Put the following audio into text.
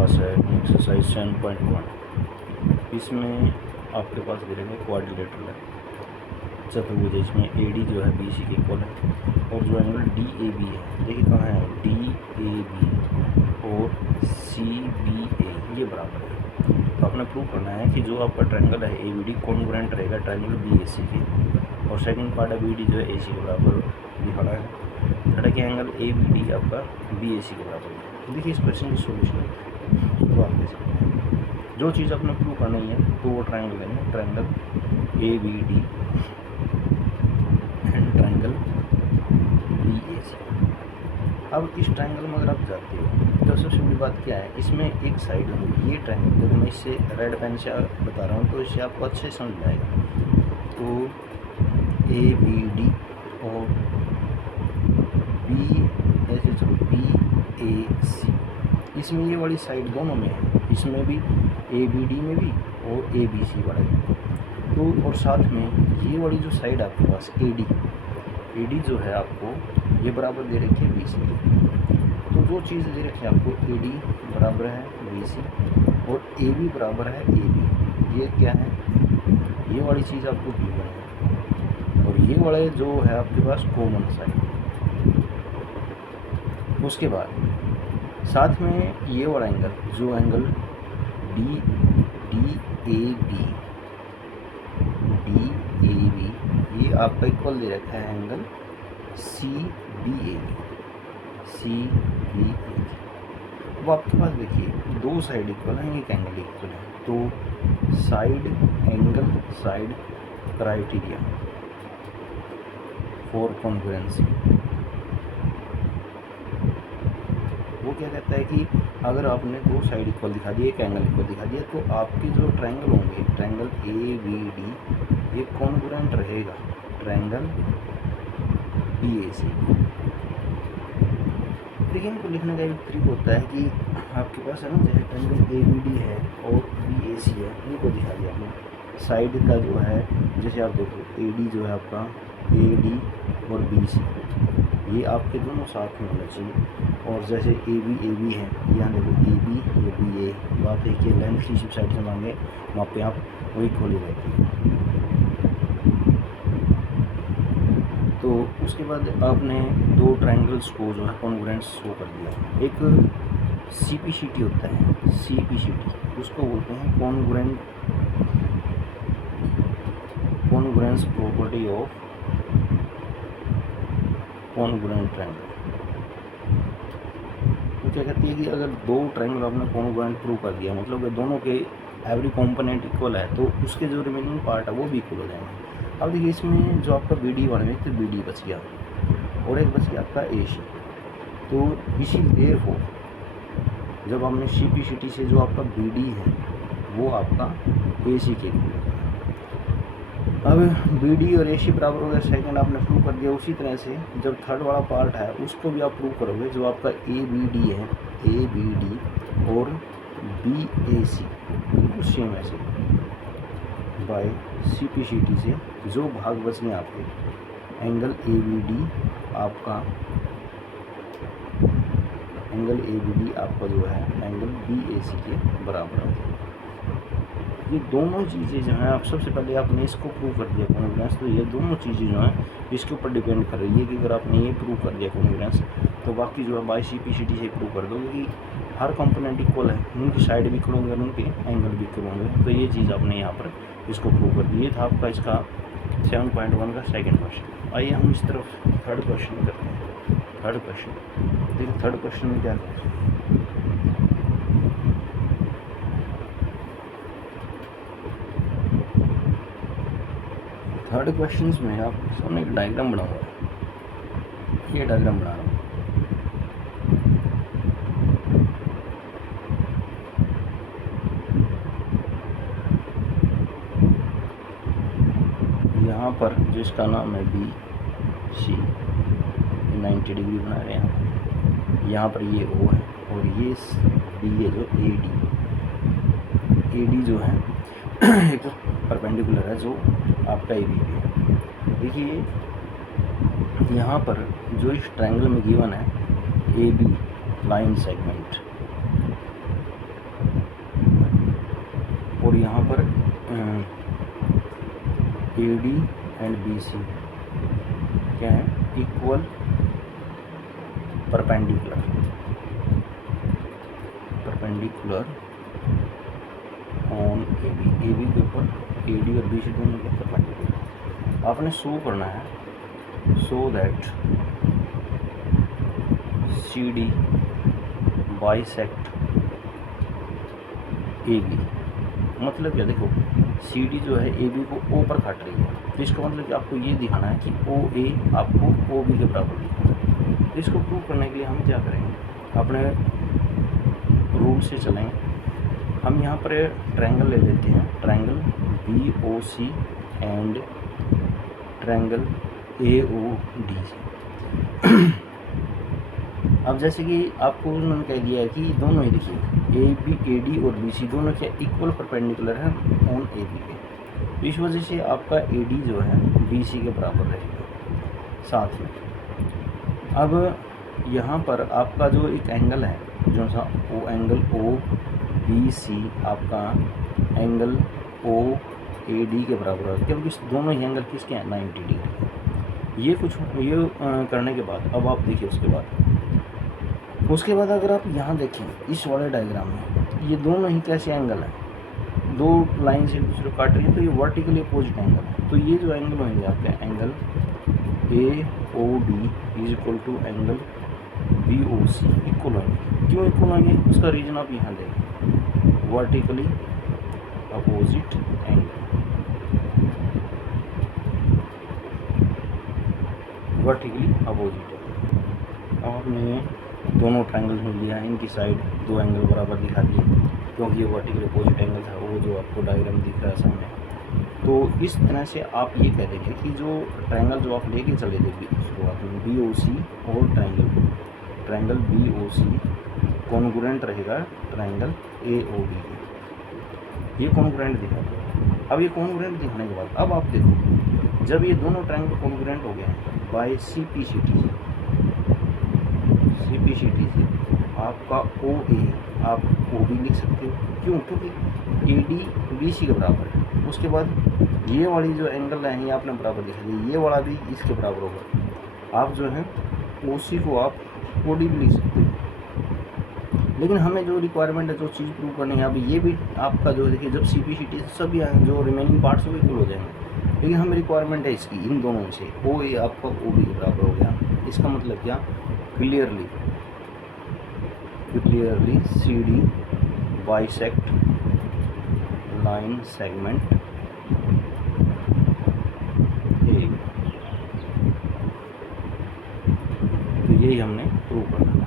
पास है एक्सरसाइज 7.1। इसमें आपके पास दे रहे क्वाड्रिलेटरल है, चतुर्भुज, इसमें ए डी जो है बी सी के इक्वल है और जो एंगल डी ए बी है, देखिए कहाँ है, डी ए बी और सी बी ए ये बराबर है। तो आपने प्रूव करना है कि जो आपका ट्रायंगल है ए बी डी कॉन्ग्रुएंट रहेगा ट्रायंगल बी ए सी के, और सेकंड पार्ट है बी डी जो है ए सी के बराबर दिखाना है, थर्ड के एंगल ए बी डी आपका बी ए सी के बराबर है। तो देखिए इस क्वेश्चन की सोल्यूशन शुरुआत कैसे करते हैं। जो चीज़ आपने प्रूव करनी है तो वो ट्रायंगल लेंगे, triangle A B D and triangle B A C. अब इस ट्रायंगल में अगर आप जाते हो तो सबसे बड़ी बात क्या है, इसमें एक साइड होगी ये ट्रायंगल, देखो मैं इससे रेड पेन से बता रहा हूँ तो इससे आपको अच्छे समझ में आएगा। तो ए बी डी और बी ऐसे चलो बी ए सी, इसमें ये वाली साइड दोनों में है, इसमें भी ए बी डी में भी और ए बी सी वाला भी। तो और साथ में ये वाली जो साइड आपके पास ए डी जो है आपको ये बराबर दे रखी है बी सी की। तो जो चीज़ दे रखी है आपको ए डी बराबर है बी सी और ए बी बराबर है ए बी, ये क्या है, ये वाली चीज़ आपको बी वन है और ये वाले जो है आपके पास कॉमन साइड। उसके बाद साथ में ये वाला एंगल जो एंगल डी ए बी ये आपका इक्वल दे रखा है एंगल सी बी ए। अब आपके पास देखिए दो साइड इक्वल हैं, एक एंगल इक्वल है, तो side angle side criteria for congruency वो क्या कहता है कि अगर आपने दो साइड इक्वल दिखा दिए, एक एंगल इक्वल दिखा दिया, तो आपके जो ट्रायंगल होंगे ट्रायंगल ए बी डी ये कॉन्ग्रुएंट रहेगा ट्रायंगल बी ए सी। देखिए इनको लिखने का एक ट्रिक होता है कि आपके पास है ना, जैसे ट्रायंगल ए बी डी है और बी ए सी है, इनको दिखा दिया आपने साइड का जो है, जैसे आप देखो ए डी जो है आपका ए डी और बी सी ये आपके दोनों साथ में होना चाहिए। और जैसे ए बी है, यहाँ देखो ए बी ये बी ए, बात है कि लेंथ किसी साइड से मांगे वहाँ पे आप वही खोली रहती है। तो उसके बाद आपने दो ट्रायंगल्स को जो है कॉन्ग्रुएंट शो कर दिया। एक सी पी सी टी होता है, सी पी सी टी उसको बोलते हैं congruence property of congruent triangle. तो क्या कहती है कि अगर दो ट्रायंगल आपने कॉन्ग्रुएंट प्रूव कर दिया, मतलब कि दोनों के एवरी कंपोनेंट इक्वल है, तो उसके जो रिमेनिंग पार्ट है वो भी इक्वल हो जाएंगे। अब देखिए इसमें जो आपका बी डी वन में तो बी डी बच गया और एक बच गया आपका ए सी। तो इसी देर हो जब हमने सी पी सी टी से जो आपका बी डी है वो आपका ए सी के इक्वल हो जाएगा। अब बी डी और ए सी बराबर हो गया, सेकेंड आपने प्रूव कर दिया। उसी तरह से जब थर्ड वाला पार्ट है उसको भी आप प्रूव करोगे, जो आपका ए बी डी है, ए बी डी और बी ए सी सेम ऐसे by C P C T से जो भाग बचने आपके एंगल ए बी डी आपका जो है एंगल बी ए सी के बराबर है। ये दोनों चीज़ें जो हैं, आप सबसे पहले आपने इसको प्रूव कर दिया कॉन्ग्रुएंस, तो ये दोनों चीज़ें जो हैं इसके ऊपर डिपेंड कर रही है कि अगर आपने ये प्रूव कर दिया कॉन्ग्रुएंस तो बाकी जो है by C P C T से प्रूव कर दो, क्योंकि हर कंपोनेंट इक्वल है, उनकी साइड भी इक्वल होंगे और उनके एंगल भी इक्वल होंगे। तो ये चीज़ आपने यहाँ पर इसको प्रूव कर दी। ये था आपका इसका 7.1 का सेकेंड क्वेश्चन। आइए हम इस तरफ थर्ड क्वेश्चन करते हैं। थर्ड क्वेश्चन देखिए, थर्ड क्वेश्चन में क्या है, थर्ड क्वेश्चन में आप सामने एक डायग्राम बना हुआ है, ये डायग्राम बना रहा हूँ। यहाँ पर जिसका नाम है बी सी 90 डिग्री बना रहे हैं, यहाँ पर ये ओ है और ये डी है जो ए डी जो है एक तो परपेंडिकुलर है जो आपका ए बी है। देखिए यहाँ पर जो इस ट्रायंगल में गिवन है ए बी लाइन सेगमेंट, यहाँ पर AD एंड BC क्या है, इक्वल परपेंडिकुलर ऑन AB के ऊपर AD और BC दोनों के परपेंडिकुलर आपने शो करना है, so that CD bisect AB। मतलब क्या, देखो CD जो है AB को O पर काट रही है, तो इसका मतलब कि आपको ये दिखाना है कि OA आपको OB के बराबर दिखाना है। तो इसको प्रूव करने के लिए हम क्या करेंगे, अपने रूल से चलेंगे। हम यहाँ पर ट्रायंगल ले लेते हैं, triangle BOC and triangle AOD। अब जैसे कि आपको उन्होंने कह दिया है कि दोनों ही देखिए AD और BC दोनों क्या इक्वल परपेंडिकुलर है ऑन AB पे, तो इस वजह से आपका AD जो है BC के बराबर रहेगा साथ में। अब यहाँ पर आपका जो एक एंगल है, जो सा वो एंगल OBC आपका एंगल OAD के बराबर है, क्योंकि दोनों ही एंगल किसके हैं, 90 डिग्री। ये करने के बाद अब आप देखिए उसके बाद अगर आप यहाँ देखें इस वाले डायग्राम में, ये दोनों ही कैसे एंगल हैं, दो लाइन से दूसरे काट रही है, तो ये वर्टिकली अपोजिट एंगल है। तो ये जो एंगल होंगे आपके angle AOD is equal to angle BOC equal होंगे। क्यों इक्वल होंगे, उसका रीजन आप यहाँ देखें, vertically opposite angle, vertically opposite angle. आपने दोनों ट्रायंगल्स में लिया है, इनकी साइड दो एंगल बराबर दिखा दिए, क्योंकि ये वर्टिकल अपोजिट एंगल था, वो जो आपको डायग्राम दिख रहा है सामने। तो इस तरह से आप ये कह देंगे कि जो ट्रायंगल जो आप लेके चले थे शुरुआत में BOC और ट्रायंगल BOC कॉन्ग्रुएंट रहेगा ट्रायंगल AOD के, ये कॉन्ग्रुएंट दिखा दो। अब ये कॉन्ग्रुएंट दिखाने के बाद अब आप देखो, जब ये दोनों ट्रायंगल कॉन्ग्रुएंट हो गए हैं बाय CPCT से आपका OA आप OB लिख सकते हो। क्यों, क्योंकि AD BC के बराबर है। उसके बाद ये वाली जो एंगल है ये आपने बराबर दिखा दी, ये वाला भी इसके बराबर होगा। आप जो है OC को आप OD भी लिख सकते हो। लेकिन हमें जो रिक्वायरमेंट है, जो चीज़ प्रूव करनी है, अब ये भी आपका जो देखिए जब CPCT सभी जो रिमेनिंग पार्ट्स वो इक्वल हो जाएंगे, लेकिन हमें रिक्वायरमेंट है इसकी, इन दोनों में से OA आपका OB के बराबर हो गया। इसका मतलब क्या, clearly CD bisect line segment A। तो यही हमने प्रूव करना था।